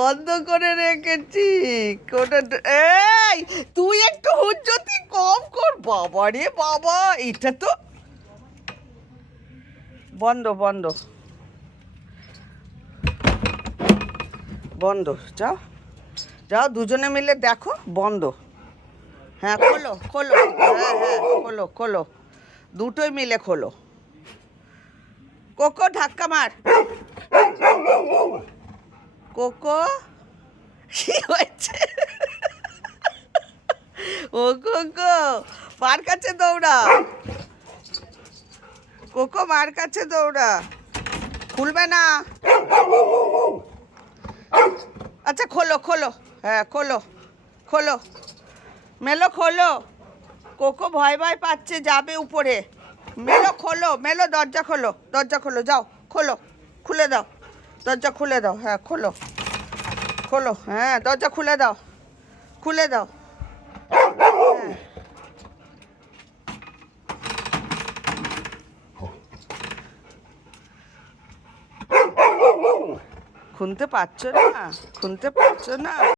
বন্ধ করে রেখেছি কোটা। এই তুই একটু হুজ্জতি কম কর বাবা রে বাবা, এটা তো বন্ধ বন্ধ বন্ধ। যাও যাও দুজনে মিলে দেখো বন্ধ। হ্যাঁ খোলো খোলো, হ্যাঁ হ্যাঁ খোলো খোলো, দুটোই মিলে খোলো। কোকো ধাক্কা মার। কোকো কি হয়েছে? ও কোকো মার কাছে দৌড়া, কোকো মার কাছে দৌড়া, খুলবে না। আচ্ছা খোলো খোলো, হ্যাঁ খোলো খোলো, মেলো খোলো। কোকো ভয় ভয় পাচ্ছে, যাবে উপরে। মেলো খোলো, মেলো দরজা খোলো, দরজা খোলো, যাও খোলো, খুলে দাও, দরজা খুলে দাও, হ্যাঁ খোলো খোলো, হ্যাঁ দরজা খুলে দাও, খুলে দাও, হ্যাঁ। খুলতে পারছো না, খুলতে পারছো না।